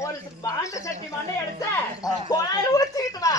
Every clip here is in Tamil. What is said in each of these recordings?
ஒரு பாண்ட சட்டி மண்டை எடுத்த கொலையில ஊத்திக்கிட்டு வா.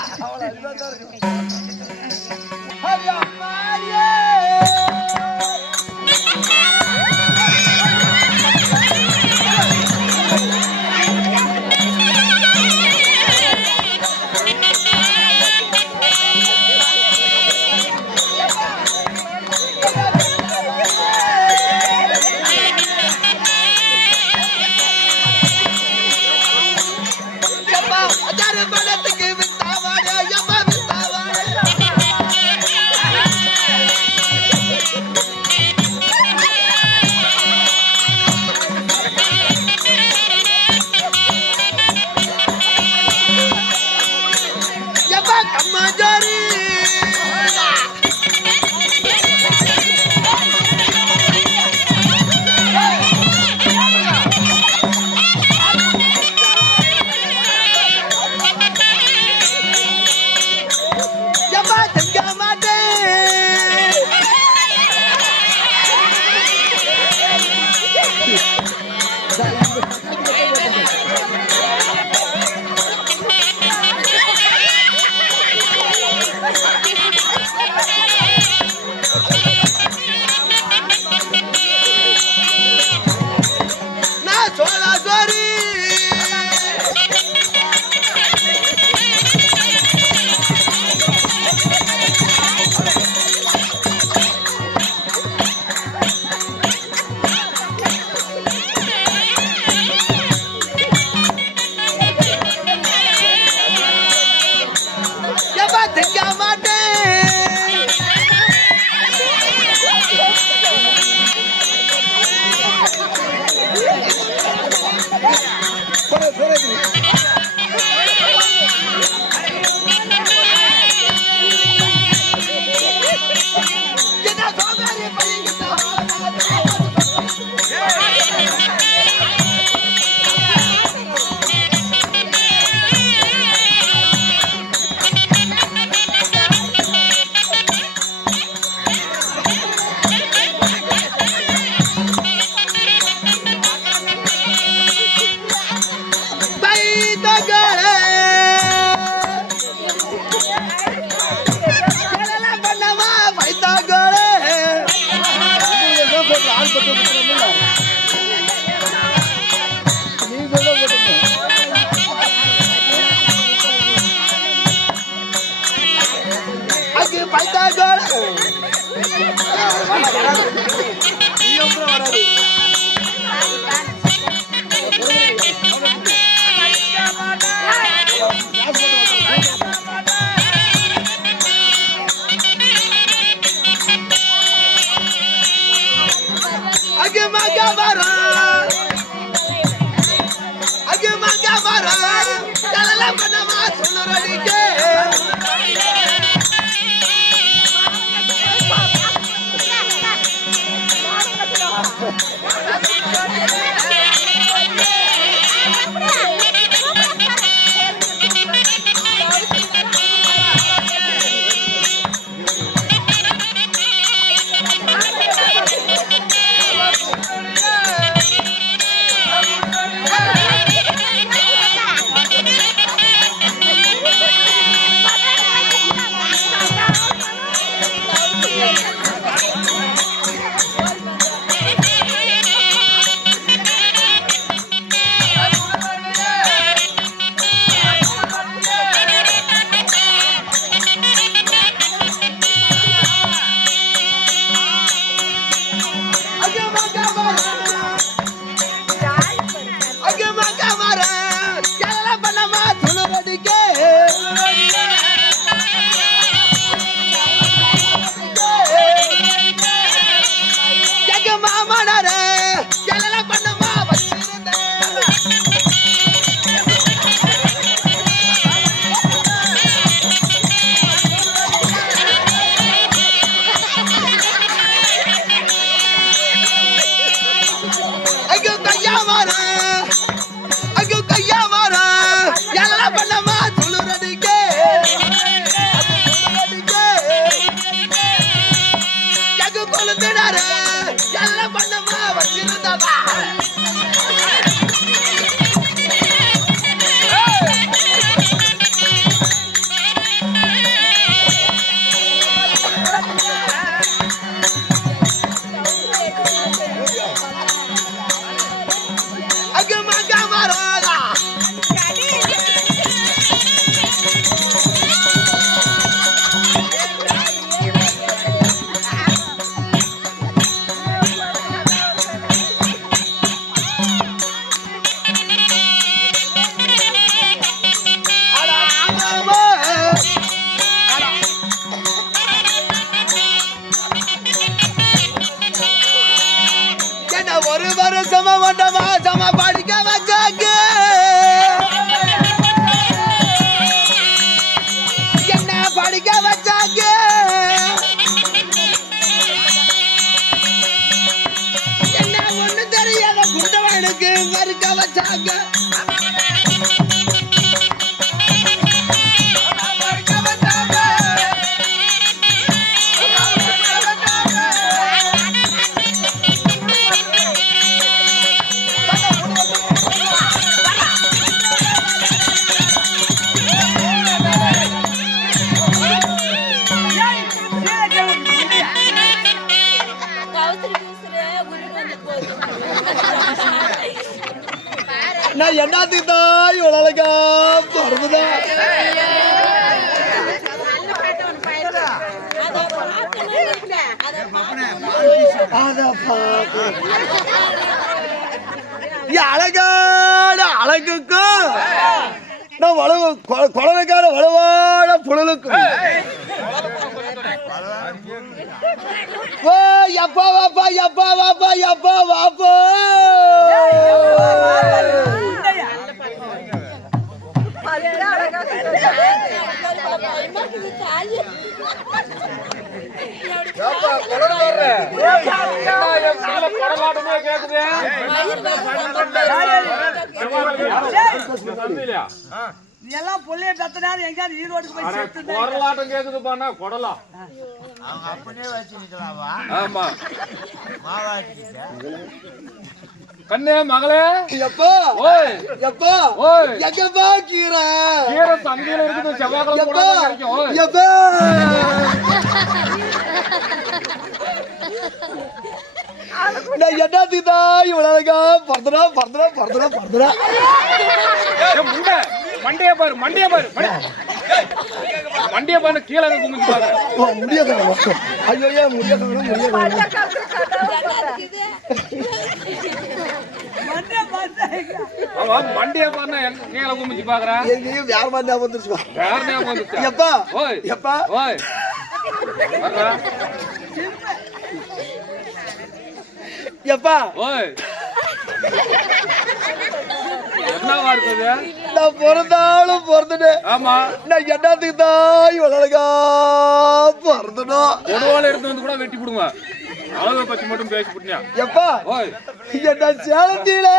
படுக்க வச்சாங்க நான் என்னத்துக்கு தான் இவ்வளோ அழகா பிறந்தேன் அழகான அழகுக்கும் நான் வளவு குழந்தைக்கார வலுவான புழலுக்கும் எப்பா வாப்பா எப்பா வாப்பா எப்பா வாப்பா எல்லாம் புள்ளைய தத்தினாரு எங்கயாவது ஈரோட்டுக்கு போய் சேர்த்து குரலாட்டம் கேக்குதுப்பாண்ணா குடலாம் அவங்க அப்படியே வச்சுக்கலாமா? ஆமா மாவாட்டிக்கிட்ட கண்ணே மகளே எப்பா ஓய் எப்பா ஓய் எங்கப்பா கீரை கீரை சந்தையில இருக்குது செவ்வாய்க்கிழமை எப்பா கூட கிடைக்கும் ஓய் எப்பா நான் என்னத்துக்கு தான் இவ்வளவு அழகா பறந்துடா பறந்துடா பறந்துடா பறந்துடா முண்டை மண்டைய பாரு மண்டைய பாரு மண்டைய பாரு கீழே குமிஞ்சு பாரு முடியாது ஐயோ முடியாது முடியாது அவ மண்டைய பாருனா கீழே குமிஞ்சு பாக்குறா எங்கேயும் வேற மாதிரி ஞாபகம் வந்துருச்சுப்பா வேற ஞாபகம் வந்துச்சு எப்பா ஓய் எப்பா ஓய் வர்றா எப்பா ஓய் என்னவா இருக்குது நான் பிறந்தாலும் பிறந்துட்டேன் ஆமா நான் என்னத்துக்கு தான் இவ்வளவு அழகா பிறந்தனும் பொதுவால இருந்து வந்து கூட வெட்டி விடுங்க அழகை பத்தி மட்டும் பேசி விட்டியா எப்பா ஓய் என்ன சேலத்தில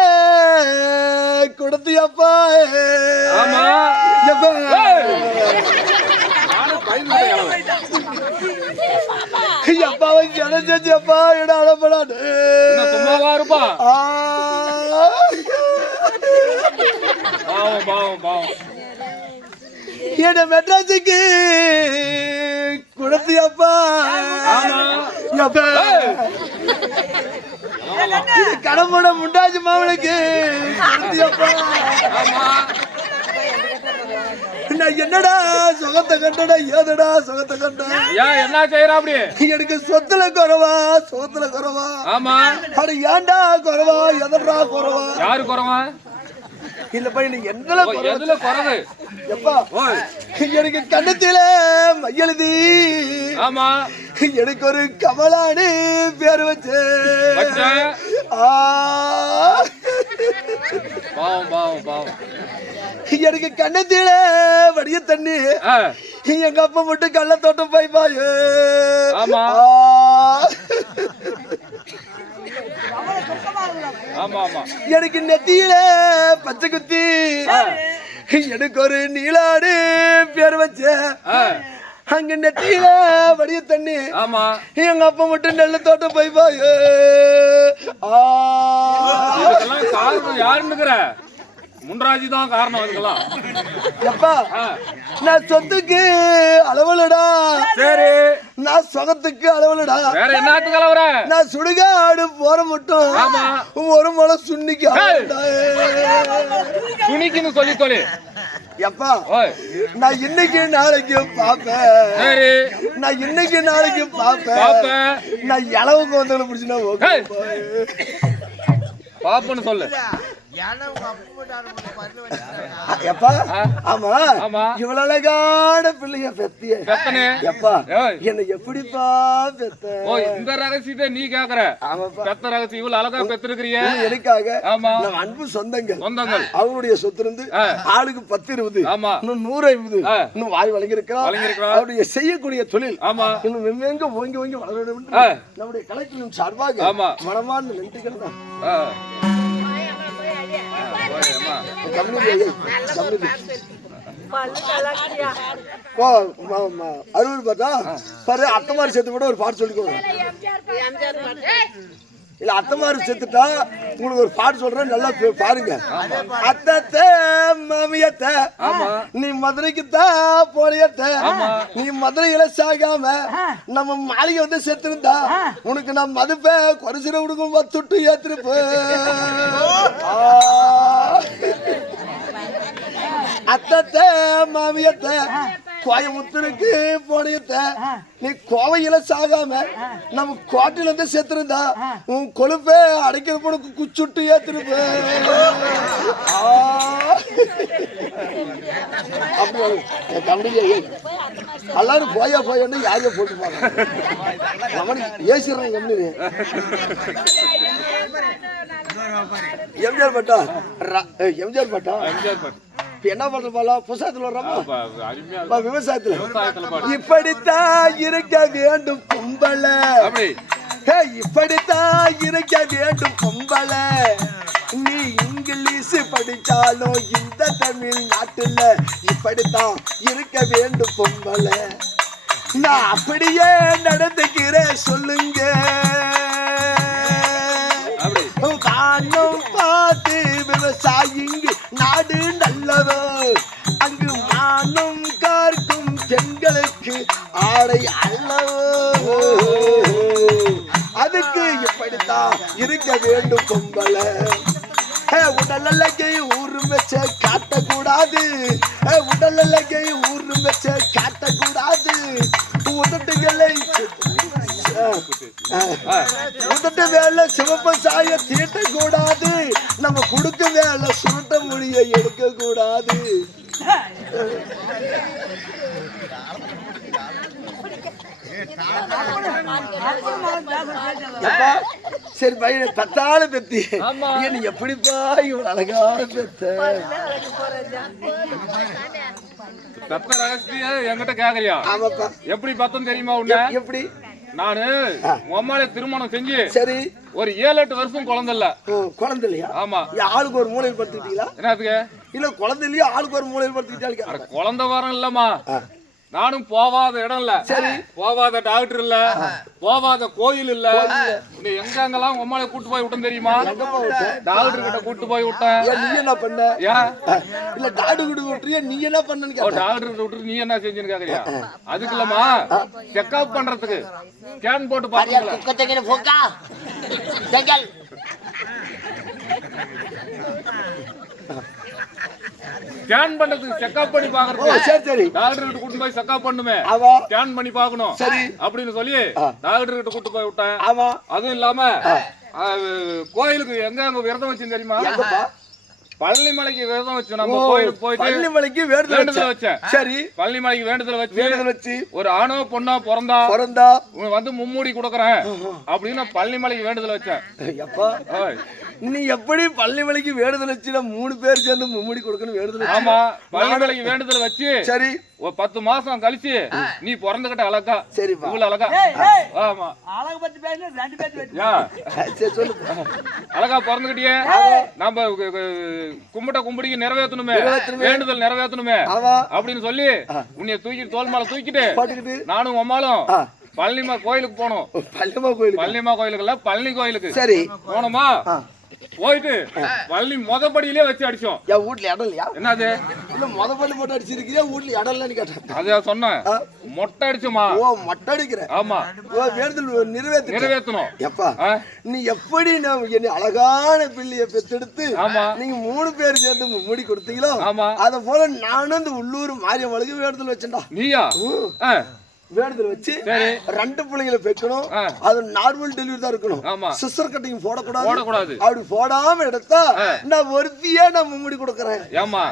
கொடுத்து எப்பா ஆமா எப்பா நானும் பயந்துட்டேன் எப்பாவை ஜனஜப்பா இட அழப்படாது சும்மாவா இருப்பா பாவம் பாவம் பாவம் என்ன மெட்ராஸுக்கு கொடுத்து அப்பா எப்பா கடம்பட முண்டாஜி மாவளுக்கு கொடுத்து அப்பா என்னடா சுகத்தை கண்டடா ஏதடா சுகத்தை கண்ட என்ன செய்யறா அப்படி எனக்கு சொத்துல குறவா சொத்துல குறவா ஆமா அட ஏன்டா குறவா எதடா குறவா யாரு குறவா இல்லப்பா நீ எதுல குறவு எப்பா எனக்கு கண்ணத்தில மையெழுதி ஆமா எனக்கு ஒரு கமலானு பேர் வச்சு பாவம் பாவம் பாவம் எனக்கு கண்ணத்தில வடிய தண்ணி எங்க அப்பா மட்டும் கள்ள தோட்டம் போய்பாயு ஆமா ஆமா ஆமா எனக்கு நெத்தியில பச்சை குத்தி எனக்கு ஒரு நீலாடு பேர் வச்ச அங்க நெத்தியில வடிய தண்ணி ஆமா எங்க அப்பா மட்டும் நெல்ல தோட்டம் போய்பாயு காரணம் யாருன்னுக்குற முன்ராஜி தான் காரணம் அதுக்கெல்லாம் எப்பா நான் சொத்துக்கு அளவுலடா சரி நான் சொகத்துக்கு அளவுலடா வேற என்னத்துக்கு அளவுற நான் சுடுகாடு போற மட்டும் ஆமா ஒரு முளை சுண்ணிக்கு துணிக்குன்னு சொல்லி சொல்லி எப்பா நான் இன்னைக்கு நாளைக்கு பாப்பேன் சரி நான் இன்னைக்கு நாளைக்கு பாப்பேன் நான் இளவுக்கு வந்தவங்களை பிடிச்சுனா பாப்பன்னு சொல்லு எப்பா ஆமா இவ்வளவு அழகான பிள்ளைய பெத்திய எப்பா என்ன எப்படிப்பா பெத்த இந்த ரகசியத்தை நீ கேக்குற பெத்த ரகசியம் இவ்வளவு அழகா பெத்திருக்கிறிய எனக்காக ஆமா அன்பு சொந்தங்கள் அவங்களுடைய சொத்து இருந்து ஆளுக்கு 10-20 ஆமா இன்னும் 150 இன்னும் வாய் வழங்கியிருக்கிறோம் அவருடைய செய்யக்கூடிய தொழில் ஆமா இன்னும் வெவ்வேங்க ஓங்கி ஓங்கி வளர வேண்டும் நம்முடைய கலைஞரின் சார்பாக மனமான நன்றிகள் தான் அறுபது பார்த்தா பாரு அத்தை மாதிரி சேர்த்து கூட ஒரு பாட்டு சொல்லிக்கோங்க. இல்ல அத்தை மாதிரி செத்துட்டா உங்களுக்கு ஒரு பாட்டு சொல்றேன், நல்லா பாருங்க. அத்தத்தை மாமியத்த நீ மதுரைக்கு தான் போறியத்த, நீ மதுரையில சாகாம நம்ம மாளிகை வந்து செத்துருந்தா உனக்கு நான் மதுப்ப குறைச்சிட விடுக்கும் துட்டு ஏத்திருப்பு. அத்தத்தை மாமியத்த கோயமுத்தூருக்கு போனியத்த நீ கோவையில சாகாம நம்ம கோட்டையில இருந்து செத்துருந்தா உன் கொழுப்ப அடைக்கிறப்ப குச்சுட்டு ஏத்திருப்ப. எல்லாரும் போயா போயான்னு யாரையும் போட்டு பாருங்க ஏசிடுறாங்க கம்பெனி. எம்ஜிஆர் பட்டா எம்ஜிஆர் பட்டா என்ன பண்றா புசாத்துல வர்றோமா விவசாயத்துல இப்படித்தான் இருக்க வேண்டும் பொம்பள, இப்படித்தான் இருக்க வேண்டும் பொம்பள. நீ இங்கிலீஷ் படிச்சாலும் இந்த தமிழ் நாட்டுல இப்படித்தான் இருக்க வேண்டும் பொம்பள. நான் அப்படியே நடந்துக்கிறேன் சொல்லுங்க. வானம் பார்த்து விவசாயிங்க நாடு நல்லதோ, அங்கு மானம் கார்க்கும் பெண்களுக்கு ஆடை அல்லவோ. அதுக்கு இப்படித்தான் இருக்க வேண்டும் பொம்பள. உடல் அழகை ஊரும் வச்ச காட்டக்கூடாது, உடல் அழகை ஊரும் வச்ச காட்டக்கூடாது. உதட்டுகளை உதட்டு வேலை சிவப்பு சாய தீட்ட கூடாது, நம்ம குடுக்க வேலை சுருட்ட மொழிய எடுக்க கூடாது. சரி பையனை பத்தால பெத்தி நீ எப்படிப்பா இவ்வளவு அழகான பெத்த பெத்த ரகசிய என்கிட்ட கேக்குறியா? ஆமாப்பா. எப்படி பத்தம் தெரியுமா உன்ன? எப்படி? நானு உம்மாலே திருமணம் செஞ்சு சரி ஒரு 7-8 வருஷம் குழந்தை இல்ல. குழந்தை இல்லையா? ஆமா. ஆளுக்கு ஒரு மூலையில் படுத்துக்கிட்டீங்களா? என்னதுக்கு? இல்ல குழந்தை இல்லையா ஆளுக்கு ஒரு மூலையில் படுத்துக்கிட்டாலும் குழந்தை வரம் இல்லம்மா. நானும் போவாத இடம் இல்ல, சரி போவாத டாக்டர் இல்ல, போவாத கோயில் இல்ல. நீ எங்கெங்கெல்லாம் உம்மாலே கூட்டு போய் விட்டேன் தெரியுமா? டாக்டர் கிட்ட கூட்டு போய் விட்டேன். நீ என்ன பண்ண? இல்ல டாக்டர் கிட்ட விட்டுறியா நீ என்ன பண்ணன்னு கேட்டா? டாக்டர் கிட்ட விட்டு நீ என்ன செஞ்சேன்னு கேக்குறியா? அதுக்கு இல்லம்மா, செக்அப் பண்றதுக்கு ஸ்கேன் போட்டு பாருங்க. ஸ்கேன் பண்றதுக்கு செக்அப் பண்ணி பாக்குறது. சரி சரி டாக்டர் கிட்ட கூட்டி போய் செக்அப் பண்ணுமே, ஸ்கேன் பண்ணி பாக்கணும் சரி அப்படின்னு சொல்லி டாக்டர் கிட்ட கூட்டி போய் விட்டேன். ஆமா. அதுவும் இல்லாம கோயிலுக்கு எங்க அங்க விரதம் வச்சு தெரியுமா? பழனிமலைக்கு விரதம் வச்சு நம்ம கோயிலுக்கு போயிட்டு பழனிமலைக்கு வேண்டுதல் வச்சேன். சரி பழனிமலைக்கு வேண்டுதல் வச்சு ஒரு ஆணோ பொண்ணோ பிறந்தா வந்து மும்மூடி கொடுக்கறேன் அப்படின்னு பழனிமலைக்கு வேண்டுதல் வச்சேன். நீ எப்படி பழனிமலைக்கு வேண்டுதல் வச்சு 3 பேர் சேர்ந்து மும்மூடி கொடுக்கணும் வேண்டுதல்? ஆமா, பழனிமலைக்கு வேண்டுதல் வச்சு சரி ஒரு 10 மாசம் கழிச்சு நீ பிறந்துகிட்ட அழகா. சரி இவ்வளவு அழகா. ஆமா அழக பத்தி பேச 2 பேர் சரி சொல்லு. அழகா பிறந்துகிட்டியே, நம்ம கும்பிட்ட கும்பிடிக்கு நிறைவேற்றணுமே, வேண்டுதல் நிறைவேற்றணுமே அப்படின்னு சொல்லி உன்னைய தூக்கிட்டு தோல் மேல தூக்கிட்டு நானும் அம்மாளும் பழனிமா கோயிலுக்கு போனோம். பழனிமா கோயிலுக்கு இல்ல, பழனி கோயிலுக்கு சரி போனோமா. போயிட்டு பழனி மொதப்படியிலே வச்சு அடிச்சோம். என் வீட்டுல இடம் இல்லையா? என்னது? இல்ல மொதப்படி போட்டு அடிச்சிருக்கியா வீட்டுல இடம் இல்லன்னு கேட்டேன். அதான் சொன்னேன், மொட்டை அடிச்சோமா. ஓ மொட்டை அடிக்கிற? ஆமா. வேண்டுதல் நிறைவேற்றணும். எப்பா நீ எப்படி என்ன அழகான பிள்ளைய பெத்தெடுத்து நீங்க 3 பேர் சேர்ந்து முடி கொடுத்தீங்களோ அத போல நானும் இந்த உள்ளூர் மாரியம்மனுக்கு வேண்டுதல் வச்சேன்டா. நீயா? வேண்டுதல் வச்சு 2 பிள்ளைங்களை பெக்கணும். அது நார்மல் டெலிவரி தான் இருக்கணும், சிஸ்டர் கட்டிங் போடக்கூடாது. அப்படி போடாம எடுத்தா நான் ஒருத்தியே நான் மும்முடி கொடுக்கறேன். ஏமா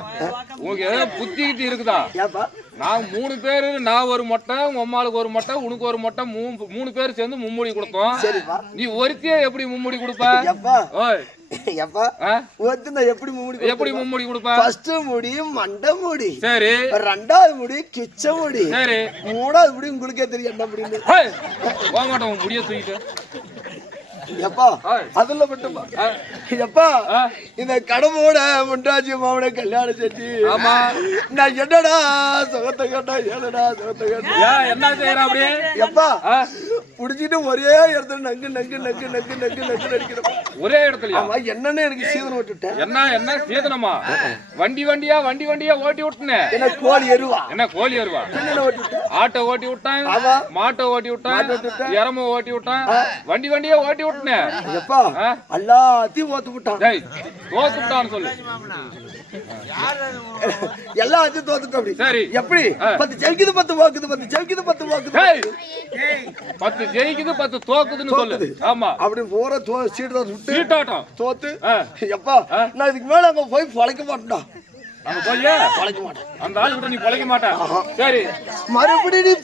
உங்களுக்கு ஏதாவது புத்திக்கிட்டு இருக்குதா? ஏப்பா நான் 3 பேரு, நான் ஒரு மொட்டை, உங்க அம்மாளுக்கு ஒரு மொட்டை, உனக்கு ஒரு மொட்டை, 3 பேர் சேர்ந்து மும்முடி கொடுத்தோம். சரிப்பா. நீ ஒருத்தியே எப்படி மும்முடி கொடுப்ப? எப்பா ஒருத்தன எப்படி மும்முடி கொடுப்ப? ஃபர்ஸ்ட் முடி மண்டை முடி, சரி. 2வது முடி கிச்ச முடி, சரி. 3வது முடி உங்களுக்கே தெரியும் என்ன முடின்னு. போக மாட்டோம் முடிய தூக்கிட்டு. எப்பா அதுல மட்டுமா எப்பா இந்த கடமோட முண்டாஜி மாவன கல்யாணம் செஞ்சு ஆமா நான் என்னடா சுகத்தை கேட்டா ஏனடா சுகத்தை கேட்டா என்ன செய்யற அப்படியே எப்பா புடிச்சிட்டு ஒரே இடத்துல நங்கு நங்கு நங்கு நங்கு நங்கு நங்கு நடிக்கிறப்ப ஒரே இடத்துலயா ஆமா என்னன்னு எனக்கு சீதனம் விட்டுட்டேன் என்ன சீதனமா வண்டி வண்டியா ஓட்டி விட்டுனே என்ன கோழி எருவா என்ன கோழி எருவா ஆட்டோ ஓட்டி விட்டான் மாட்டோ ஓட்டி விட்டான் எரம ஓட்டி விட்டான் வண்டி வண்டியா ஓட்டி விட்டுனே எப்பா எல்லாத்தையும் ஓத்து விட்டான் தோத்து விட்டான்னு சொல்லு எல்லாத்தையும் தோத்துட்டோம் அப்படி சரி எப்படி 10 ஜெயிக்குது 10 ஓக்குது 10 ஜெயிக்குது 10 ஓக்குது 10 ஜெயிக்குது 10 தோக்குதுன்னு சொல்லு ஆமா அப்படி போற சீட்டாட்டம் தோத்து எப்பா நான் இதுக்கு மேல அங்க போய் பழைக்க மாட்டேன்டா பழைக்க மாட்டேன் அந்த ஆள் கிட்ட நீ பழைக்க மாட்டேன் சரி மறுபடியும் நீ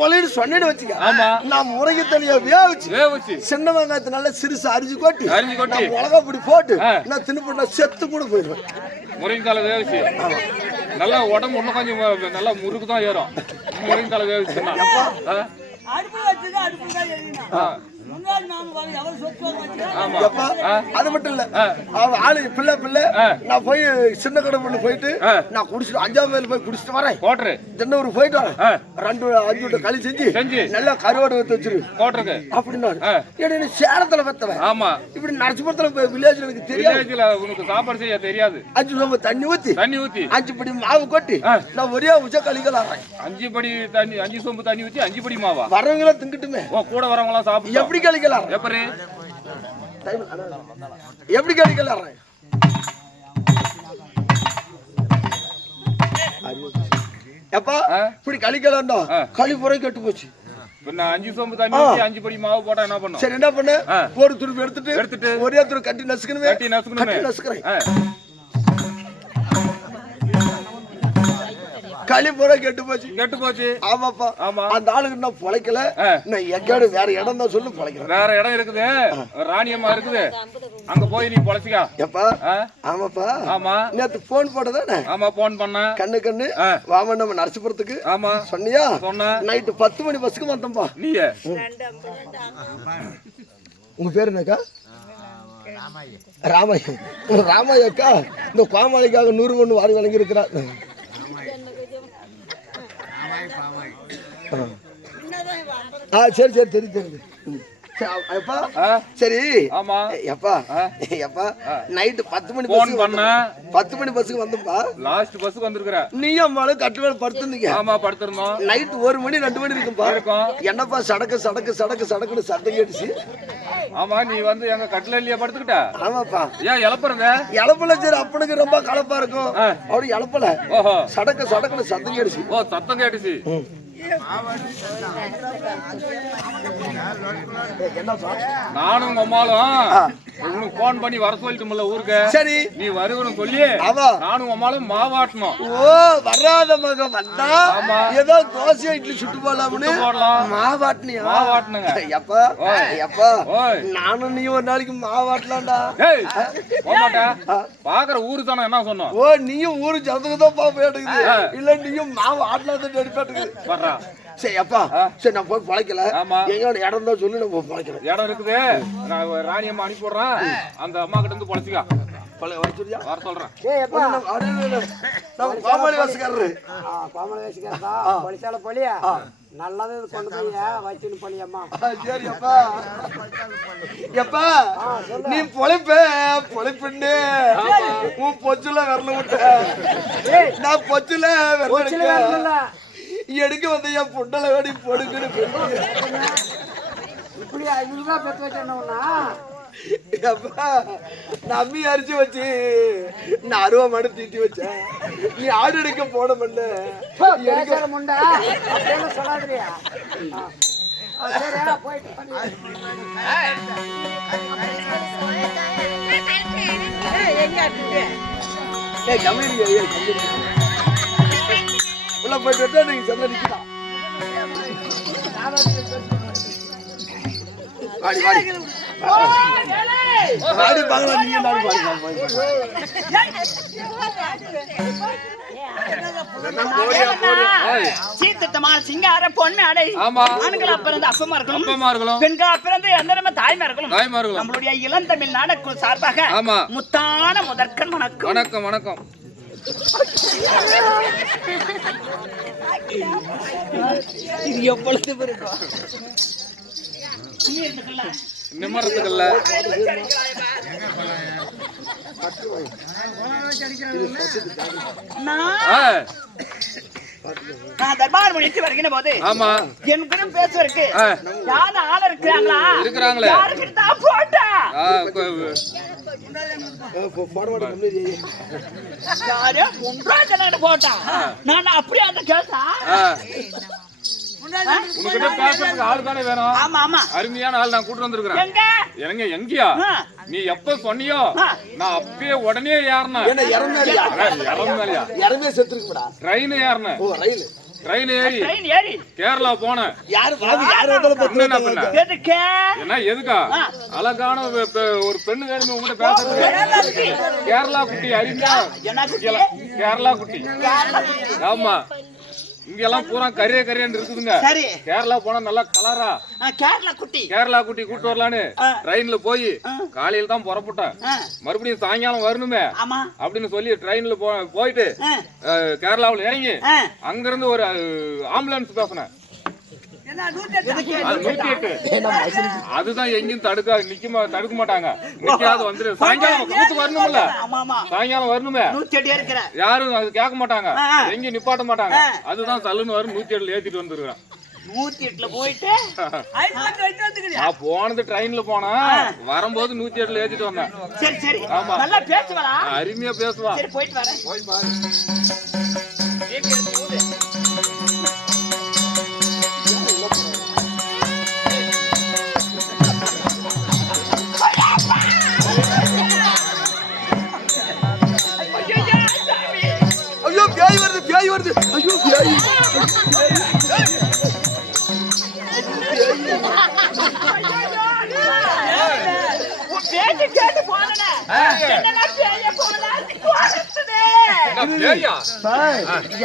பழைய சொன்னேன்னு வச்சுக்க ஆமா நான் முறைக்கு தனியா வேவிச்சு சின்ன வெங்காயத்தை நல்லா சிறுசு அரிஞ்சு கொட்டி மிளகா பொடி போட்டு நான் தின்னு செத்து கூட போயிடுவேன் முருங்கைக்கால வேவிச்சு நல்லா உடம்பு இன்னும் கொஞ்சம் நல்லா முறுக்கு தான் ஏறும் முருங்கைக்கால வேவிச்சுன்னா அது மட்டும் இல்ல ஆளு பிள்ளை நான் போய் சின்ன கடை பண்ணி போயிட்டு நான் குடிச்சிட்டு 5ஆம் மைல் போய் குடிச்சிட்டு வரேன் கோட்டரு தின்னூர் போயிட்டு வரேன் 2-5 களி செஞ்சு நல்லா கருவாடு வைத்து வச்சிரு கோட்டருக்கு அப்படின்னா சேலத்துல பெத்தவன் ஆமா இப்படி நரசிபுரத்துல வில்லேஜ்ல எனக்கு தெரியாது உனக்கு சாப்பாடு செய்ய தெரியாது 5 சொம்பு தண்ணி ஊத்தி 5 படி மாவு கொட்டி நான் ஒரே உச்ச களிகள் ஆடுறேன் 5 படி தண்ணி 5 சொம்பு தண்ணி ஊத்தி 5 படி மாவா வரவங்கள திங்கிட்டுமே கூட வரவங்க எல்லாம் சாப்பிட்டு எப்படி களிக்கலாம் எப்படி களிக்கலாம் எப்பா இப்படி களிக்கலாம்டா களி புறை கெட்டு போச்சு பின்ன 5 சொம்பு தண்ணி ஊத்தி 5 படி மாவு போட்டா என்ன பண்ணும் சரி என்ன பண்ணு ஒரு துருப்பு எடுத்துட்டு ஒரே துரு கட்டி நசுக்கணுமே களி புற கெட்டு போச்சு ஆமாப்பா ஆமா அந்த ஆளுக்கு நான் பொழைக்கல நான் எங்கேயாவது வேற இடம் தான் சொல்லு பொழைக்கிறேன் வேற இடம் இருக்குது ராணியம்மா இருக்குது அங்க போய் நீ பொழைச்சிக்கா எப்பா ஆமாப்பா ஆமா நேத்து போன் போட்டதானே ஆமா போன் பண்ண கண்ணு வாம நம்ம நரசிபுரத்துக்கு ஆமா சொன்னியா சொன்ன நைட்டு 10 மணி பஸ்ஸுக்கு வந்தோம்பா நீயே உங்க பேரு என்னக்கா ராமையக்கா இந்த கோமாளிக்காக 100 மணி வாரி வழங்கி இருக்கிறார் சரி தெரியுது சரி ஆமா எப்பா நைட்டு 10 மணி போன் பண்ண 10 மணி பஸ்ஸுக்கு வந்தோம்பா லாஸ்ட் பஸ்ஸுக்கு வந்திருக்கற நீயும் அம்மாளும் கட்டு மேல படுத்துருந்தீங்க ஆமா படுத்துறோம் நைட் 1 மணி 2 மணி இருக்கும்பா என்னப்பா சடக்குன்னு சத்தம் கேட்டுச்சு ஆமா நீ வந்து எங்க கட்டில இல்லையா படுத்துக்கிட்ட ஆமாப்பா ஏன் இளப்புறங்க இளப்பல சரி அப்பனுக்கு ரொம்ப கலப்பா இருக்கும் அவரு இளப்பல ஓஹோ சடக்குன்னு சத்தம் கேட்டுச்சு சத்தம் கேட்டுச்சு நானும் உங்க அம்மாலும் உனக்கு போன் பண்ணி வர சொல்லிட்டு ஊருக்கு சரி நீ வருவன்னு சொல்லி நானும் உங்க அம்மாலும் மாவாட்டணும் வராத மக வந்தா ஏதோ தோசை இட்லி சுட்டு போடலாம்னு மாவாட்டினியா எப்பா நானும் நீ ஒரு நாளைக்கு மாவாட்டலாம்டா பாக்குற ஊரு தானே என்ன சொன்னோம் நீயும் ஊரு ஜனத்துக்குதான் பாப்பேட்டுக்குது இல்ல நீயும் மாவு ஆட்டலாம் எடுப்பாட்டுக்குது சரி அப்பா சரி நான் போய் பழைக்கல எங்களோட இடம் தான் சொல்லி நான் போய் பழைக்கிறேன் இடம் இருக்குது நான் ராணியம்மா அனுப்பி விடுறேன் அந்த அம்மா கிட்ட இருந்து பழைச்சிக்கா வர சொல்றேன் கோமாளி வாசிக்காரரு பொலிசால பொலியா நல்லது கொண்டு போய் வச்சுன்னு பொலியம்மா சரி எப்பா நீ பொழைப்புன்னு உன் பொச்சுல வரல விட்ட நான் பொச்சுல வரல எடுக்க வந்த என் புண்டலை வேடி பொடுக்குன்னு இப்படி 500 ரூபாய் பெற்று வச்சேன்னா நம்பி அரிச்சு வச்சு நான் 60 மாடு தீட்டி வச்சேன் நீ ஆடு எடுக்க போட பண்ண முண்டா சொல்லாதிரியா உள்ள போயிட்டு நீங்க சொல்ல நிக்கலாம் வாடி ஓ, ஏலே. ஆடி பார்க்கலாம் நீங்க நாடு பாருங்க சீத்தத்தமா சிங்கார பொண்ணு அடை ஆமா. ஆண்களா பிறந்த அப்பமா இருக்கணும் அப்பமா இருக்கணும். பெண்களா பிறந்த எந்த தாய்மா இருக்கணும். தாய்மா இருக்கணும். நம்மளுடைய இளந்தமிழ் நாடக சார்பாக ஆமா. முத்தான முதற்கண் வணக்கம். வணக்கம் வணக்கம். இது எவ்வளவு இருக்கும் நிம்மறதுக்குல்ல நான் தர்பார் முடிச்சு வருகிற போது ஆமா என் கூட பேசுவதற்கு யாரு ஆள் இருக்கிறாங்களா? இருக்கிறாங்களே. யாருக்கிட்ட போட்டா யாரு 3 ஜனங்க போட்டா நான் அப்படியே அந்த கேட்டா உங்ககிட்ட பேசுறதுக்கு ஆள் தானே வேணும். ஆமா ஆமா அருமையான ஆள் நான் கூட்டு வந்திருக்கிறேன். எங்க எனக்கு எங்கயா நீ எப்ப சொன்னியோ நான் அப்பயே உடனே ஏறினேன். என்ன இறந்தாலியா இறந்தாலியா இறந்தே செத்துருக்குடா ட்ரெயின் ஏறினேன். ஓ ரயில் ட்ரெயின் ஏறி ட்ரெயின் ஏறி கேரளா போனேன். யாரு பாவி யாரு வந்தாலும் என்ன பத்து பண்ண எதுக்கு என்ன எதுக்கா அழகான ஒரு பெண்ணு வேணுமே உங்ககிட்ட பேசுறது. கேரளா குட்டி அறிஞ்சா என்ன குட்டி? கேரளா குட்டி. ஆமா இங்க எல்லாம் பூரா கரியான்னு இருக்குதுங்க. சரி கேரளா போனா நல்லா கலரா கேரளா குட்டி கேரளா குட்டி கூட்டு வரலான்னு ட்ரெயின்ல போய் காலையில தான் புறப்பட்டேன். மறுபடியும் சாயங்காலம் வரணுமே ஆமா அப்படின்னு சொல்லி ட்ரெயின்ல போயிட்டு கேரளாவில் இறங்கி அங்க இருந்து ஒரு ஆம்புலன்ஸ் பேசினேன். அது 108. அதுதான் எங்கேயும் தடுக்க மாட்டாங்க. நிக்காது வந்துரு சாயங்காலம் கூத்து வரணும்ல. சாயங்காலம் வரணுமே யாரும் அது கேட்க மாட்டாங்க. எங்கேயும் நிப்பாட்ட மாட்டாங்க. அதுதான் சல்லுன்னு வரும் 108 ஏத்திட்டு வந்துருக்கேன். 108 போயிட்டு நான் போனது ட்ரெயின்ல போனா வரும்போது 108 ஏத்திட்டு வந்தேன். சரி சரி ஆமா. நல்லா பேசுவா அருமையா பேசுவா. சரி போயிட்டு வரேன். போய் பாரு. ஐயோ பேய் வருது ஐயோ பேய்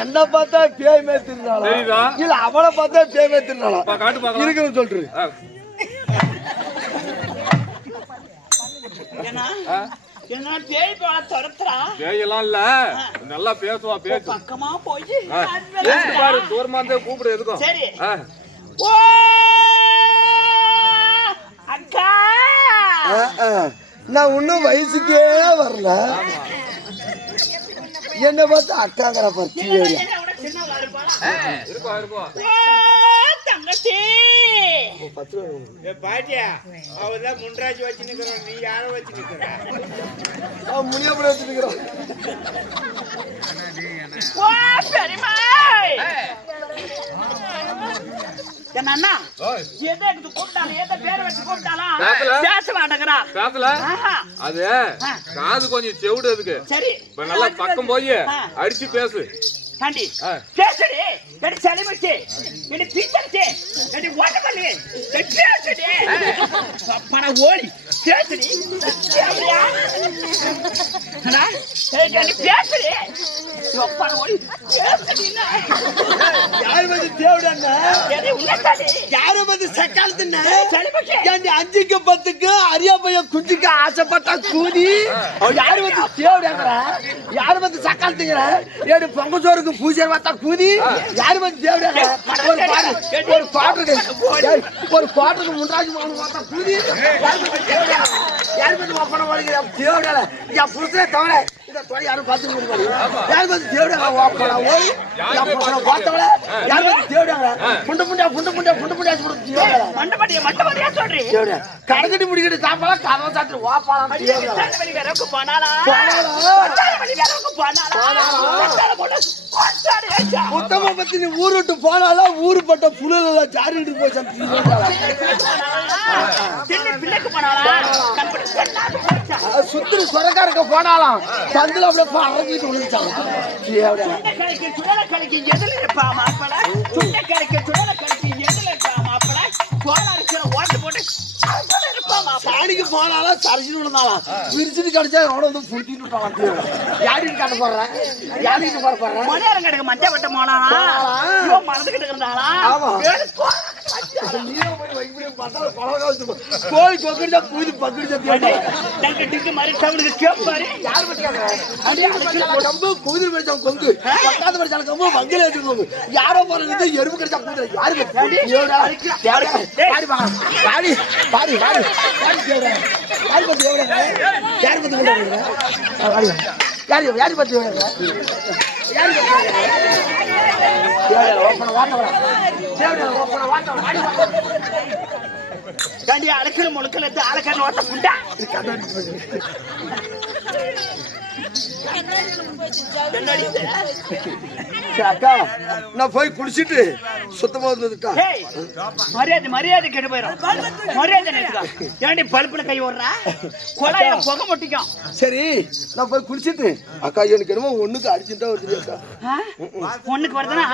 என்ன பார்த்தா பேய் மேத்திருந்தாளா இல்ல அவளை பார்த்தா பேய் மேத்திருந்தாளா இருக்குன்னு சொல்லிட்டு என்ன பேய் போல துரத்துறா? பேயெல்லாம் இல்ல நல்லா பேசுவா. பேசு பக்கமா போய் பாரு தூரமா இருந்தே கூப்பிடு எதுக்கும். சரி ஓ அக்கா நான் இன்னும் வயசுக்கே வரல. என்ன பார்த்தா அக்காங்கிற பத்தி பாட்டியா அவதான் முன்ராஜ் வச்சு நிக்கிறோம். நீ யார வச்சு நிக்கிற? முனியப்பட வச்சு நிக்கிறோம். என்னன்னா எதை கூப்பிட்டாலும் எதை பேரை வச்சு கூப்பிட்டாலும் பேச மாட்டேங்கிறா. பேசல அது காது கொஞ்சம் செவிடு. அதுக்கு சரி இப்ப நல்லா பக்கம் போய் அடிச்சு பேசு. தாண்டி பேசுடி எடி சலிமச்சி எடி பீச்சர்ச்சி எடி ஓட்ட பண்ணி எடி பேசுடி பண ஓடி பேசுடி அப்படியா அண்ணா எடி பேசுடி பண ஓடி பேசுடி. யார் வந்து தேவடா எடி உள்ளதாடி யார் வந்து சக்காலத்துனா சலிமச்சி ஏண்டி 5க்கு 10க்கு அரியா பையன் குஞ்சுக்கு ஆசைப்பட்டா கூதி யார் வந்து தேவடாங்கற யார் வந்து சக்காலத்துங்கற ஏடி பொங்க சோறுக்கு பூஜை பார்த்தா கூதி யார் வந்து தேவடாங்க ஒரு பாட்டுக்கு முன்றாஜ் மானு பார்த்தா கூதி யார் வந்து வாப்பன வாங்க தேவடால யா புருஷே தவற இத தொலை யாரும் பாத்து முடியாது. யார் வந்து தேவடாங்க வாப்பன ஓய் யா புருஷன பார்த்தவள யார் வந்து தேவடாங்க புண்ட புண்டியா தேவடாங்க மண்டபடியா சொல்றீ தேவடா கடகடி முடிக்கிட்டு சாப்பால கதவ சாத்து வாப்பாலாம் தேவடாங்க மணி வேறக்கு போனாலா மணி வேறக்கு போனாலா மொத்தமா பத்தி நீ ஊர் விட்டு போனாலும் ஊரு பட்ட புழுல ஜாரிட்டு போய் சுத்திரி சொரக்காரக்க போனாலும் சந்தில அப்படியே அரங்கிட்டு விழுந்துட்டாங்க. எதுல இருப்பா மாப்பிள சுண்ட கரைக்கு சுடல கரைக்கு எதுல இருப்பா மாப்பிள கோலா இருக்கிற ஓட்டு போட்டு சாணிக்கு போனாலும் சரிச்சுட்டு விழுந்தாலும் விரிச்சுட்டு கிடைச்சா அவனை வந்து புடிச்சிட்டு விட்டான். யாருக்கு காட்ட போடுறேன், யாருக்கு போட போடுறேன்? மணியாரம் கிடக்கு மஞ்சள் வட்ட போனா மறந்துகிட்டு இருந்தாளா? கோழி கொக்கடிச்சா பூதி பக்கடிச்சா கம்பு குதிரை படிச்சான் கொங்கு பக்காத படிச்சாலும் கம்பு மங்கில வச்சுக்கோங்க. யாரோ போறது எறும்பு கிடைச்சா குதிரை யாரு பாடி பாடி பாடி யாரு பத்தி யாரு பத்தி யாரு யாரு பத்தி அழைக்கிற முழுக்கல அழைக்கிற ஓட்ட புண்டா அக்கா நான் போய் குடிச்சிட்டு சுத்தமா வந்துட்டா. மரியாதை மரியாதை கெட்டு போயிடும். மரியாதை ஏன்டி பல்புல கை ஓடுறா? கொலையில புகை முட்டிக்கும். சரி நான் போய் குடிச்சிட்டு அக்கா எனக்கு என்னமோ ஒண்ணுக்கு அடிச்சுட்டா வருது அக்கா. ஒண்ணுக்கு வருதுன்னா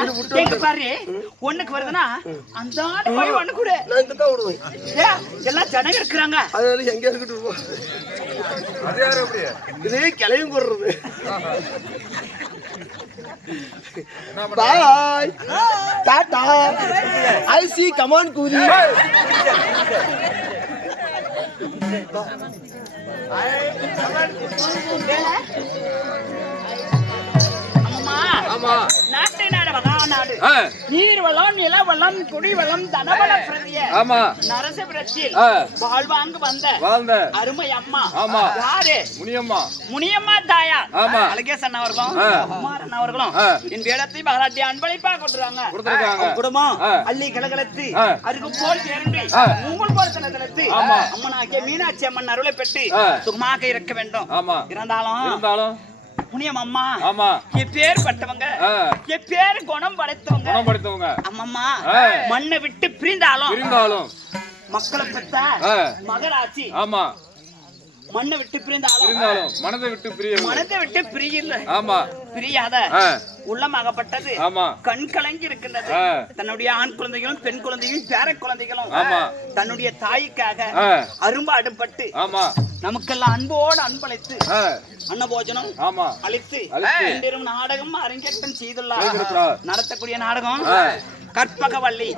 எங்க பாரு, ஒண்ணுக்கு வருதுன்னா அந்த போய் ஒண்ணு கூட நான் இங்க தான் விடுவேன். எல்லாம் ஜனங்க இருக்கிறாங்க. அதனால எங்க இருக்கட்டும் இது கிளையும் போடுறது. பாய் டாடா ஐ சி கமான் கூதி. அம்மா நாட்டை நாடு வகா நாடு நீர் வளம் நில வளம் குடி வளம் தனவள பிரதிய நரசபுரத்தில் வாழ்வாங்கு வந்த அருமை அம்மா யாரு? முனியம்மா தாயா அழகேசன் அவர்களும் குமாரன் அவர்களும் என் வேடத்தை பாராட்டி அன்பளிப்பா கொடுத்துருக்காங்க. குடும்பம் அள்ளி கலகலத்து அதுக்கு போல் சேர்ந்து உங்கள் போல் தனத்து அம்மனாகிய மீனாட்சி அம்மன் அருளை பெற்று சுகமாக இருக்க வேண்டும். இருந்தாலும் புனியம் அம்மா எப்பேற்பட்டவங்க, எப்பேர் குணம் படைத்தவங்க. அம்மம்மா மண்ணை விட்டு பிரிந்தாலும் மக்களை பெற்ற மகராட்சி. மண்ணை விட்டு பிரிந்தாலும் மனதை விட்டு பிரியாத உள்ளமாகப்பட்டது கண் கலங்கி இருக்கின்றது. தன்னுடைய ஆண் குழந்தைகளும் பெண் குழந்தைகளும் பேர குழந்தைகளும் தன்னுடைய தாய்க்காக அரும்பாடுபட்டு நமக்கெல்லாம் அன்போடு அன்பளித்து அன்னபோஜனம் அளித்து நாடகம் அரங்கேற்றம் செய்துள்ளார். நடத்தக்கூடிய நாடகம் கற்பகவல்லி,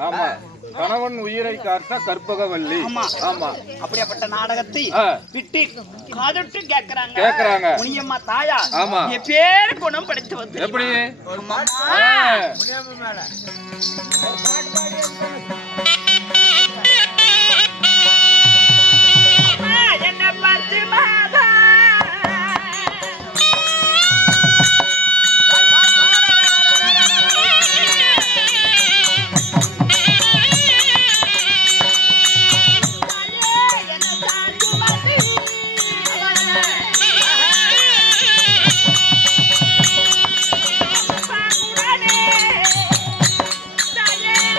கணவன் உயிரை காத்த கற்பகவல்லி. அப்படியாப்பட்ட நாடகத்தை விட்டு காதுட்டு கேக்குறாங்க. முனியம்மா தாயா பேரு குணம் படித்து வந்து எப்படி என்ன பார்த்து மாதா Yeah.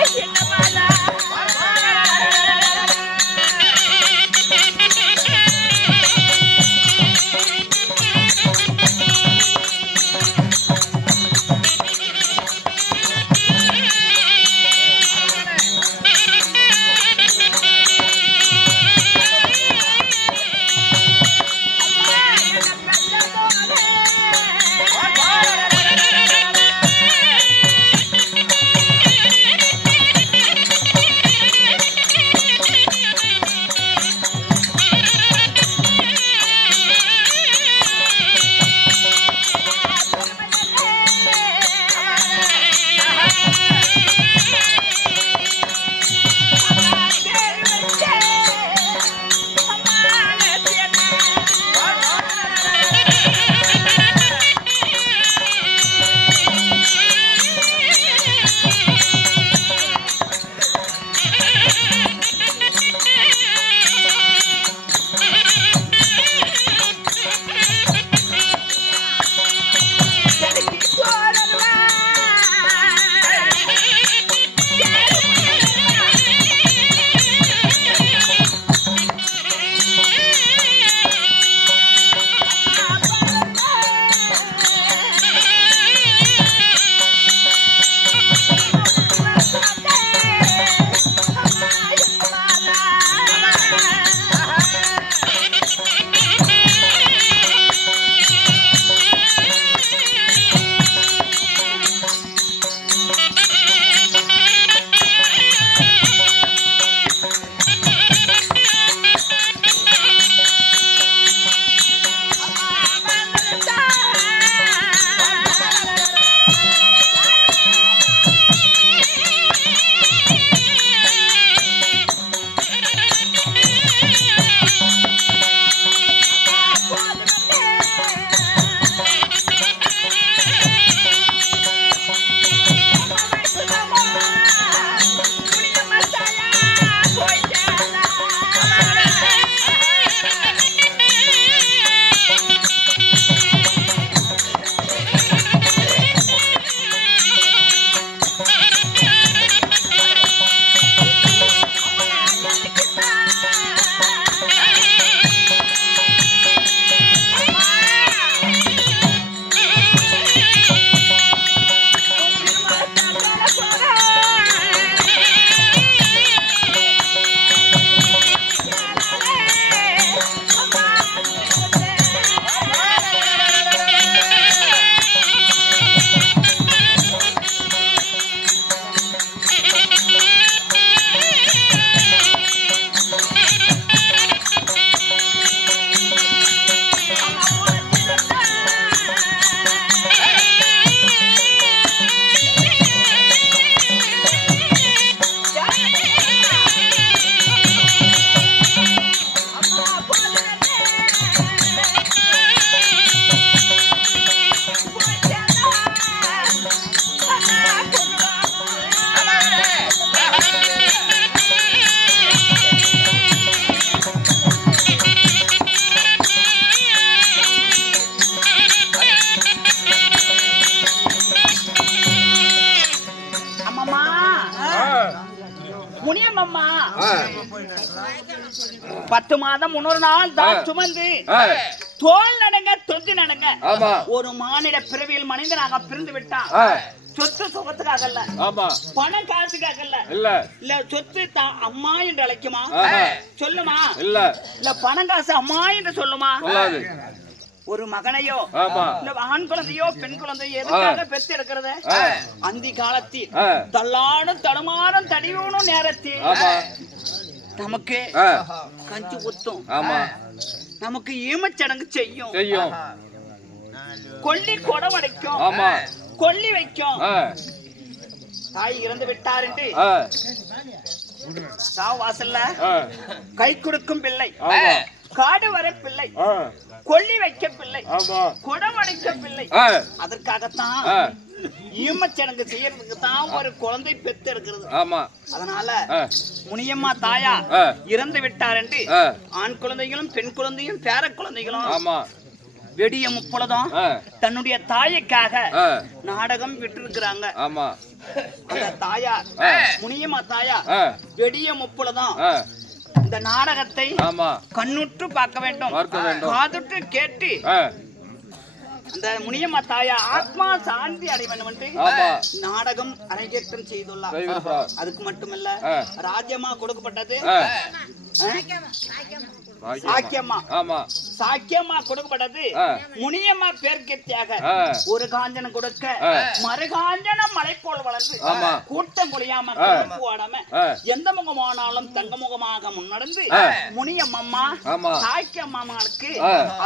10 மாதம் 300 நாள் தான் சுமந்து தோல் நடங்க தொங்கு நடங்க. ஒரு மானிட பிறவியில் மனிதனாக பிறந்து விட்டான். சொத்து சுகத்துக்காக இல்ல, பணம் காசுக்காக இல்ல சொத்து அம்மா என்று அழைக்குமா சொல்லுமா? இல்ல பணம் காசு அம்மா என்று சொல்லுமா? ஒரு மகனையோ இல்ல ஆண் குழந்தையோ பெண் குழந்தையோ எதுக்காக பெத்து எடுக்கிறது? அந்தி காலத்தில் தள்ளாடும் தடுமாறும் தடிவனும் நேரத்தில் நமக்கு கஞ்சி ஊத்தும், நமக்கு ஈமச்சடங்கு செய்யும், கொல்லி கொடவடைக்கும், கொல்லி வைக்கும். தாய் இறந்து விட்டார் என்று சாவு வாசல்ல கை கொடுக்கும் பிள்ளை, காடு வர பிள்ளை, கொல்லி வைக்க பிள்ளை, கொடவடைக்க பிள்ளை. அதற்காகத்தான் ஈமச்சடங்கு செய்யறதுக்கு தான் ஒரு குழந்தை பெத்து எடுக்கிறது. அதனால முனியம்மா தாயா இறந்து விட்டார் என்று ஆண் குழந்தைகளும் பெண் குழந்தையும் பேர குழந்தைகளும் வெடிய முப்பொழுதும் தன்னுடைய தாய்க்காக நாடகம் விட்டிருக்கிறாங்க. அந்த தாயார் முனியம்மா தாயா வெடிய முப்பொழுதும் இந்த நாடகத்தை கண்ணுற்று பார்க்க வேண்டும், காதுற்று கேட்டு அந்த முனியம்மா தாயா ஆத்மா சாந்தி அடைய வேண்டும் என்று நாடகம் அரங்கேற்றம் செய்துள்ளார். அதுக்கு மட்டுமல்ல, ராஜ்யமா கொடுக்கப்பட்டது சாக்கியமா கொடுக்கப்பட்டது முனியம்மா பேர்கெத்தியாக. ஒரு காஞ்சனம் கொடுக்க மறுகாஞ்சனம் மலை போல் வளர்ந்து கூட்டம் குளியாம ஓடாம எந்த முகமானாலும் தங்க முகமாக முன்னடந்து முனியம்மா சாக்கியம்மாளுக்கு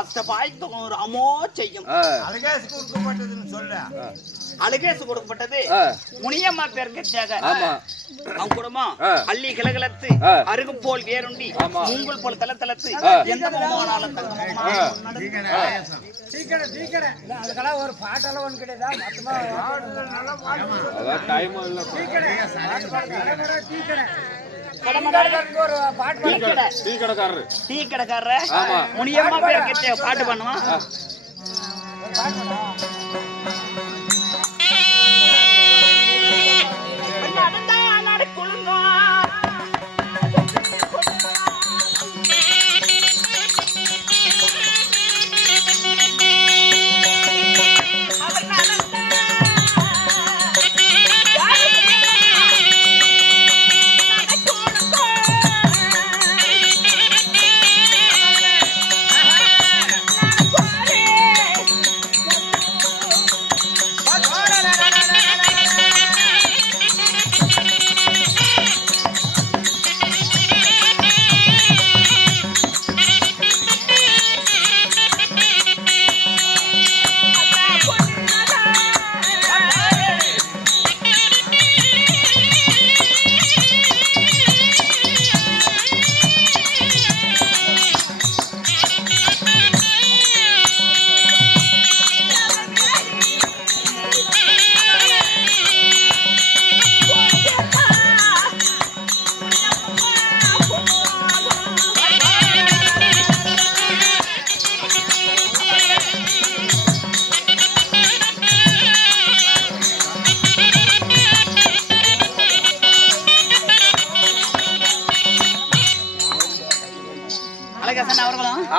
அத்த பாய்த்து ஒரு அமோ செய்யும். அழகேசு கொடுக்கப்பட்டது முனியம்மா பேர்கெத்தியாக. அவங்க குடும்பம் அள்ளி கிளகலத்து அருகு போல் வேருண்டி மூங்கல் போல் தல தளத்து எந்த முகமானாலும் தங்க அதுக்கெல்லாம் ஒரு பாட்டெல்லாம் ஒன்று கிடையாது. டீ கடைக்காரர் முனியம்மா பேர்கெத்தியாக பாட்டு பண்ணுவான்.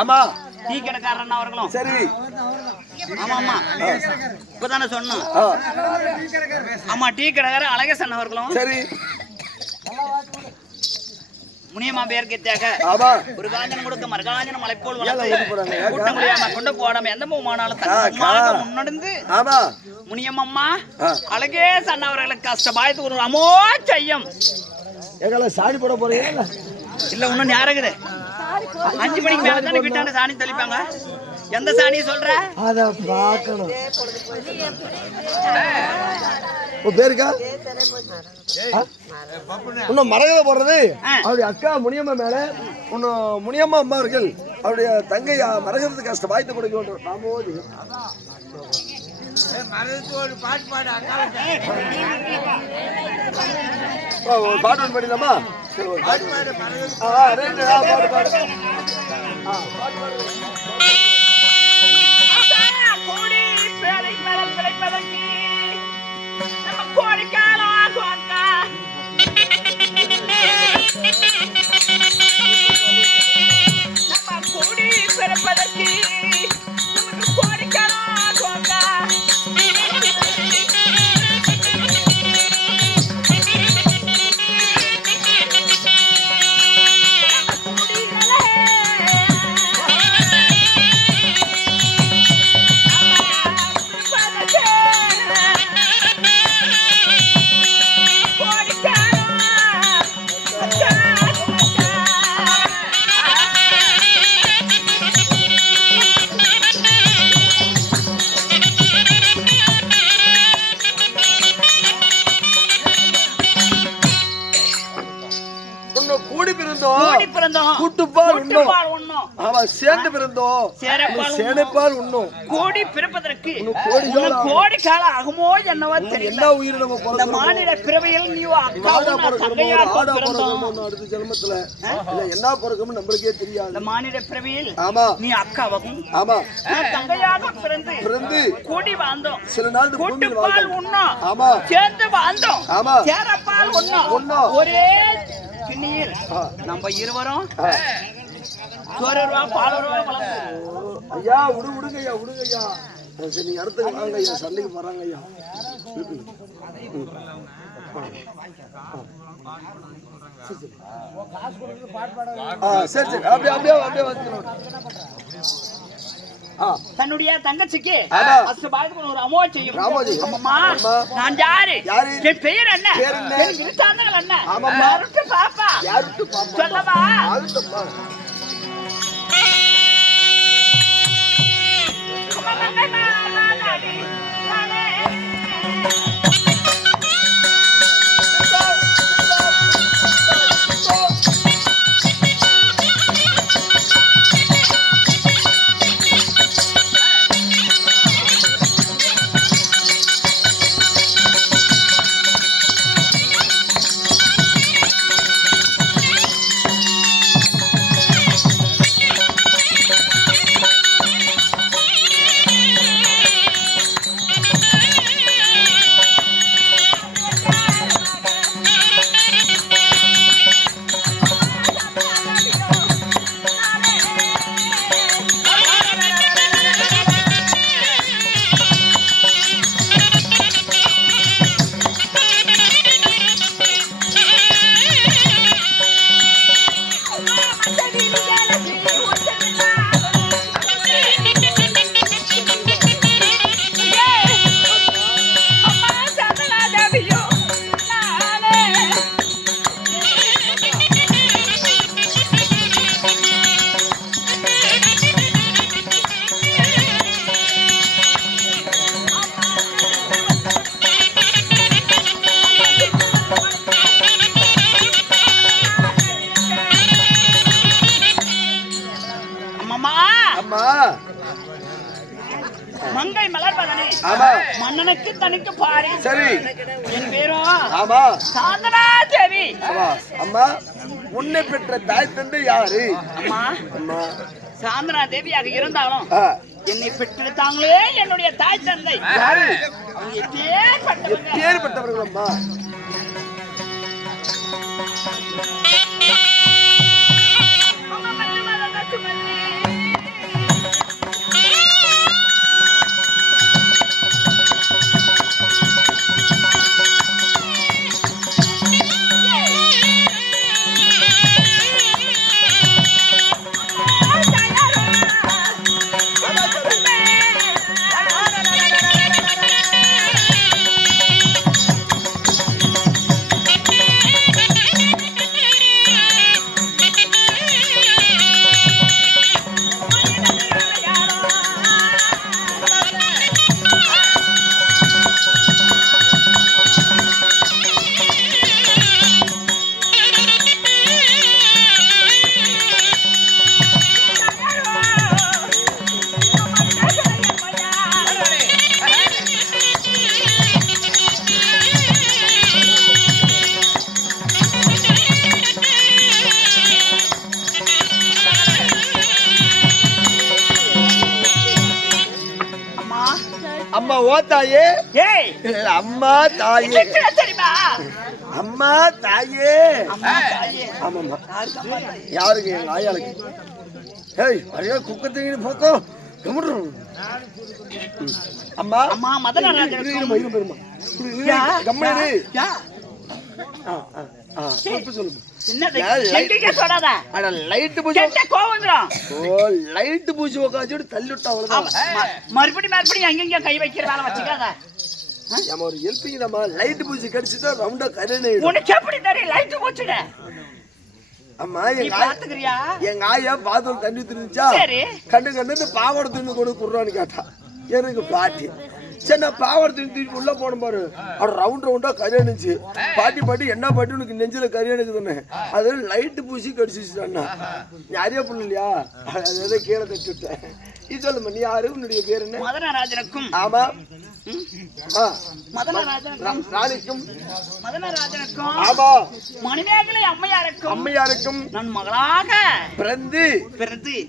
ஆமா, டீ கடைக்காரன் அவர்களும் சரி. ஆமா ஆமா இப்பதானே சொன்னோம். ஆமா, டீ கடைக்காரன் அழகேசன் அவர்களும் சரி. முனியம்மா பேர்கெத்தியாக ஒரு காஞ்சனம் கொடுக்க மறுகாஞ்சனம் மலை போல் கூட்டம் முடியாம கொண்டு போடாம எந்த மூணாலும் முன்னெடுந்து முனியம்மா அழகேசன் அவர்களுக்கு கஷ்டபாயத்து ஒரு அமோ செய்யும். சாணி போட போறீங்க இல்ல இன்னும் நேரங்குது. 5 மணிக்கு மேல தானே வீட்டாண்ட சாணி தெளிப்பாங்க. எந்த சாணியை சொல்ற? அத பாக்கணும். பேருக்கா இன்னும் மரகத போடுறது அவருடைய அக்கா முனியம்மா மேல இன்னும் முனியம்மா அம்மா அவர்கள் அவருடைய தங்கை மரகதத்துக்கு கஷ்டம் வாய்த்து கொடுக்க வேண்டும். நாமோது பாட்டு ஒன்று படிக்கலாமா? கூடி பிறந்தோம் கூட்டுப்பால் உண்ணும் சேர்ந்து பிறந்தோம் சேனைப்பால் உண்ணும் கோடி பிறப்பதற்கு கோடி கோடி காலம் ஆகுமோ என்னவோ தெரியல. எல்லா உயிரினமும் இந்த மாநில பிறவையில் நீ அடுத்த ஜென்மத்துல என்ன பிறக்கும் நம்மளுக்கே தெரியாது. இந்த மாநில பிறவியில் ஆமா நீ அக்காவும் ஆமா தங்கையாக பிறந்து கூடி வாழ்ந்தோம். சில நாள் கூட்டுப்பால் உண்ணோம். ஆமா சேர்ந்து வாழ்ந்தோம். ஆமா சேரப்பால் உண்ணோம். ஒரே கிண்ணியில் நம்ம இருவரும் சோறுவா பாலுவா ஐயா விடுங்க ஐயா சரி நீ இடத்துக்கு வாங்க ஐயா சண்டைக்கு போறாங்க ஐயா சரி சரி அப்படியே வந்துடும். தன்னுடைய தங்கச்சிக்கு ஒரு அமோ செய்யும். அம்மா நான் யாரு என் பெயர் என்ன என் விருத்தாந்தங்கள் என்ன யாருக்கு பாப்பா சொல்லவா மங்கை மலர்வதனே மன்னனுக்கு தனிக்கு பாரு. சரி என் பேரும் ஆமா சாந்தனா தேவி. அம்மா உன்னை பெற்ற தாய் தந்தை யாரு? அம்மா அம்மா சாந்தனா தேவியாக இருந்தாலும் என்னை பெற்றெடுத்தாங்களே என்னுடைய தாய் தந்தை யாரு? எப்பேற்பட்டவர்கள் அம்மா அம்மா ஓ தாயே அம்மா தாயே அம்மா தாயே ஆமாம்மா யாருக்கு எங்க ஆயாளுக்கு ஏய் அரையா குக்க தூங்கிட்டு போக்கோ அம்மா அம்மா மதனராஜனுக்கும் கம்மனு யா சொல்லுமா என்னது எங்கேயே சொல்லாத அட லைட் பூசி கெட்ட கோவம் வந்துரும். ஓ லைட் பூசி உட்காந்து தள்ளி விட்டா அவ்வளவுதான் மறுபடியும் அங்கங்க கை வைக்கிற வேலை வச்சுக்காத. நம்ம ஒரு ஹெல்பிங் நம்ம லைட் பூசி கடிச்சிட்டா ரவுண்டா கரனே உனக்கு எப்படி தெரியும் லைட் போச்சுட? அம்மா நீ பாத்துக்கறியா? எங்க ஆயா பாத்ரூம் தண்ணி திருந்துச்சா கண்ணு பாவாடை துணி கொண்டு குடுறான்னு கேட்டா எனக்கு பாட்டி சரி நான் பாவாடை துணி தூக்கி உள்ள போன பாரு அப்படி ரவுண்டா கறி அணிச்சு பாட்டி என்ன பாட்டி உனக்கு நெஞ்சில கறி அணுக்குதுன்னு அது லைட்டு பூசி கடிச்சிச்சுட்டான்னா யாரையா புள்ள இல்லையா அதை கீழே தச்சுட்டேன். இது சொல்லுமா நீ யாரு உன்னுடைய பேர் என்ன? மதனராஜனுக்கும். ஆமா மதனராஜனுக்கும் ஆமா மணிமேகலை அம்மையாருக்கும் நான் மகளாக பிறந்து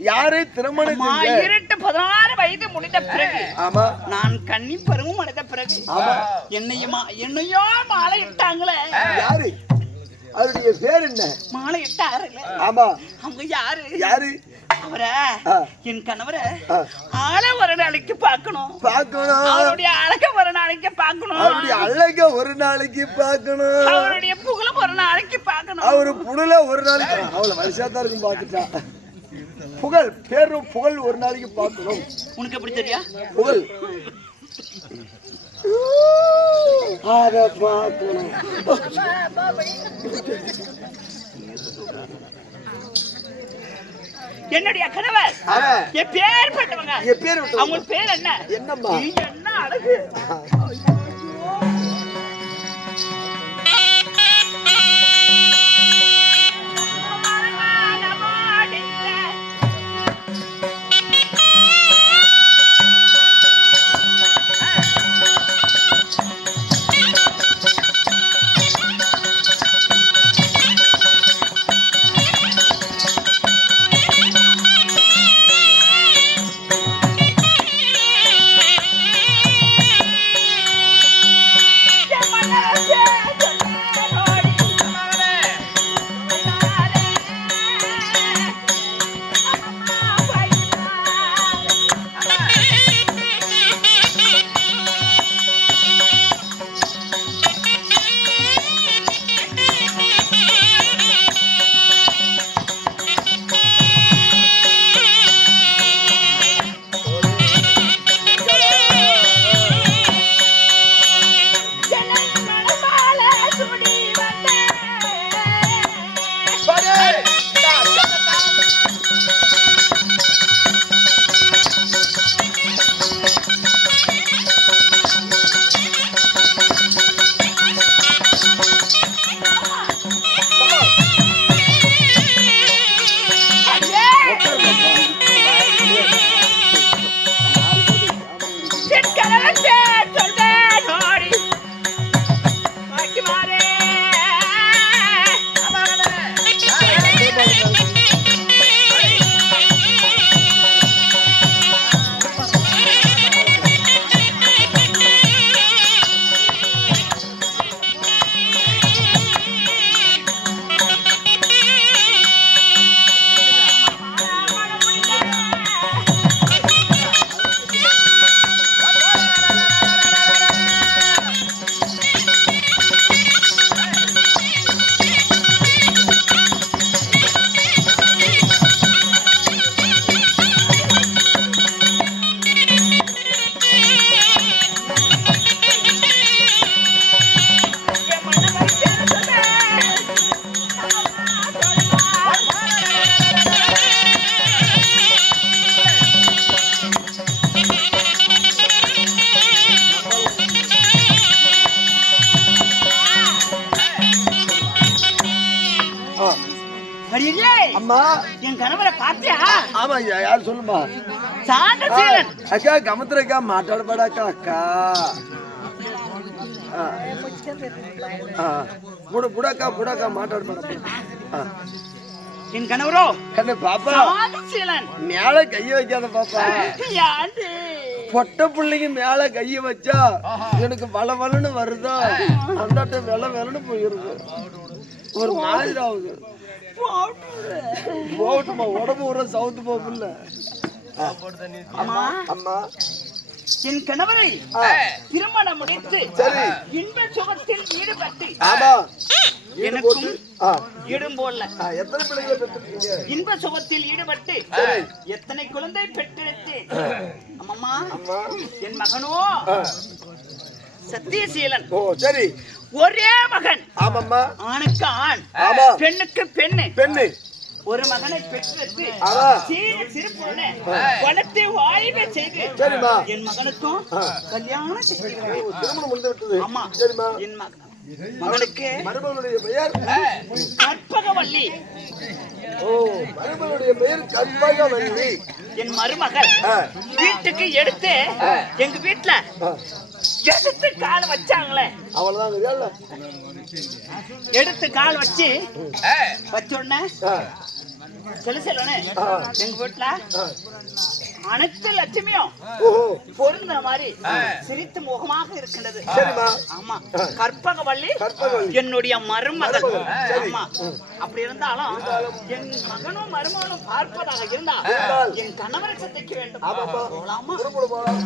யாரை திருமணம் 16 வயது முடிந்த பிறகு ஆமா நான் கன்னி பருவம் அடைந்த பிறகு என்னையோ மாலை இட்டாங்களே. யாரு அவருடைய பேர் என்ன? மாலை இட்டாருல. ஆமா அவங்க யாரு? அவரை என் கணவரை ஆள ஒரு நாளைக்கு பார்க்கணும். அவருடைய அழக ஒரு நாளைக்கு பார்க்கணும். அவருடைய புகழ ஒரு நாளைக்கு பார்க்கணும். அவரு புகழ ஒரு நாளைக்கு அவ்வளவு வருஷத்தா இருக்கும் பார்த்துட்டா. புகழ் ஒரு நாளைக்கு பார்க்கணும். உனக்கு எப்படி தெரியா? புகழ் அத பார்க்கணும். என்னுடைய கணவர் என் பேர் பட்டவங்க. அவங்க பேர் என்ன? என்னம்மா? என்ன அழகு! அம்மா என் கணவரை பாத்தியா? ஆமா யார் சொல்லுமா? சாந்தசீலன் அக்கா கமத்துறக்கா மாட்டாடப்படாக்கா அக்கா புடக்கா மாட்டாடப்பட என் கணவரோ கண்ணு பாப்பா சாந்தசீலன் மேல கைய வைக்காத பாப்பா. பொட்ட பிள்ளைங்க மேல கைய வச்சா எனக்கு வளன்னு வருதா அந்த வெள்ளன்னு போயிருது ஒரு மாதிரி ஆகுது. போட்டுமா உடம்பு ஒரு சவுத்து போகல அம்மா அம்மா என் கணவரை திருமணம் முடித்து சரி இன்ப சுகத்தில் ஈடுபட்டு ஆமா எனக்கும் ஆ, இடும் போல எத்தனை பிள்ளைகளை பெற்றிருக்கீங்க இன்ப சுகத்தில் ஈடுபட்டு எத்தனை குழந்தை பெற்றெடுத்து அம்மம்மா அம்மா என் மகனோ சத்தியசீலன் ஓ சரி ஒரே மகன் ஆமாம்மா ஆணுக்கு ஆண் ஆமா பெண்ணுக்கு பெண்ணு பெண்ணு ஒரு மகனை பெற்றெடுத்து ஆமா சிறுபொண்ணு வளர்த்து வாய்வை செய்து சரிம்மா என் மகனுக்கும் கல்யாணம் செய்கிறேன். திருமணம் முடிந்து விட்டது ஆமா சரிம்மா என் மகனுக்கு மருமகனுடைய பெயர் கற்பகவல்லி ஓ மருமகனுடைய பெயர் கற்பகவல்லி என் மருமகள் வீட்டுக்கு எடுத்து எங்க வீட்டுல எடுத்து கால் வச்சாங்களே அவள்தான் தெரியாதுல்ல எடுத்து கால் வச்சு வச்ச உடனே செலுசலனே எங்க வீட்டுல அனைத்து லட்சுமியும் ஓஹோ பொருந்த மாதிரி சிரித்து முகமாக இருக்கின்றது சரிம்மா ஆமா கற்பகவல்லி கற்பகவல்லி என்னுடைய மருமகள் ஆமா அப்படி இருந்தாலும் என் மகனும் மருமகனும் பார்ப்பதாக இருந்தா என் கணவரை சந்திக்க வேண்டும் ஆமாம்மா போலாமா திருமணம் போலாம்